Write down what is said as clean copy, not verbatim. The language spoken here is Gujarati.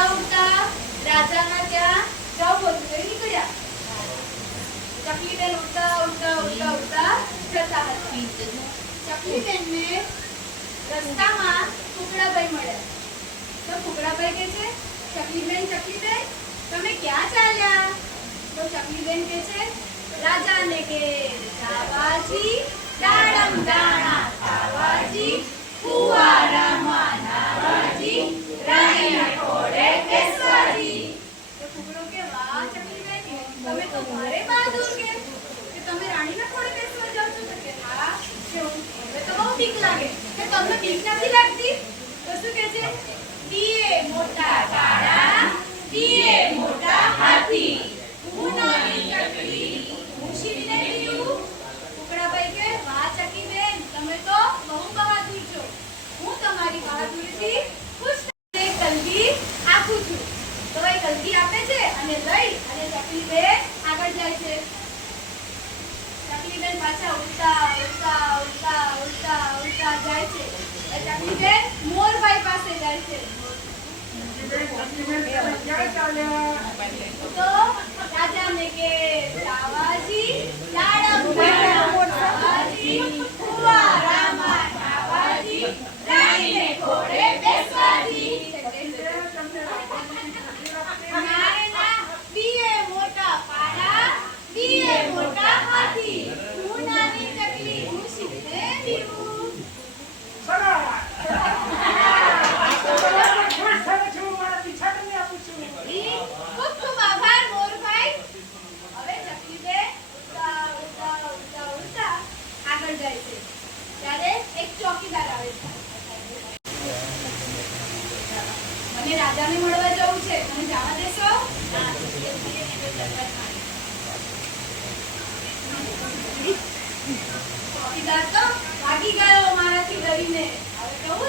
ઉડતા ઉડતા રાજાના ત્યાં જવું હતું તો નીકળ્યા. ચકલીબેન ઉડતા ઉડતા ઉડતા ઉડતા જતા હતા. ચકલીબેનને રસ્તામાં કુકડાભાઈ મળ્યા. તો કુકડાભાઈ કહે છે, ચકલીબેન તમે ક્યાં ચાલ્યા? તો ચકલીબેન કહે છે, રાજાને કે જાવાજી, દાડમ દાણા ખાવાજી, ફુવારામાં નાવાજી, રાણીને ખોળે બેસવાજી. તો કુકડો કે વાહ ચકલીબેન, તમે તો ભારે બહાદુર કે તમે રાણીના ખોળે બેસવા જાવ છો. તો કે હા, હવે તો બહુ બીક લાગે. કે તમને બીક નથી લાગતી? તો શું કહે છે? દીએ મોટા કાળા, દીએ મોટા હાથી, હું નાની ચકલી, હું શીરીને પીવું. કુકડાભાઈ કે વાહ ચકલીબેન, તમે તો બહુ બહાદુર છો. હું તમારી બહાદુરીથી ખુશ થઈને કલગી આપું છું. તો એ કલગી આપે છે અને લઈ અને ચકલીબેન આગળ જાય છે. ચકલીબેન પાછા ઉડતા ઉડતા ઉડતા ઉડતા ઉડતા જાય છે. ચકલીબેન મોરભાઈ પાસે જાય છે. તો રાજાને કે જાવાજી, દાડમ દાણા ખાવાજી, ફુવારામાં નાવાજી, રાણીને ખોળે બેસવાજી. ના રે ના, દીએ મોટા પાડા, દીએ મોટા હાથી, હું નાની ચકલી, હું શીરીને પીવું. ખૂબ ખૂબ આભાર મોરભાઈ. હવે ચકલીબેન ઉડતા ઉડતા ઉડતા ઉડતા આગળ જાય છે. ત્યારે એક ચોકીદાર આવે છે. મને રાજાને મળવા જવું છે, મને જવા દેશો? ચોકીદાર તો ભાગી ગયો મારાથી ડરીને. હવે કહું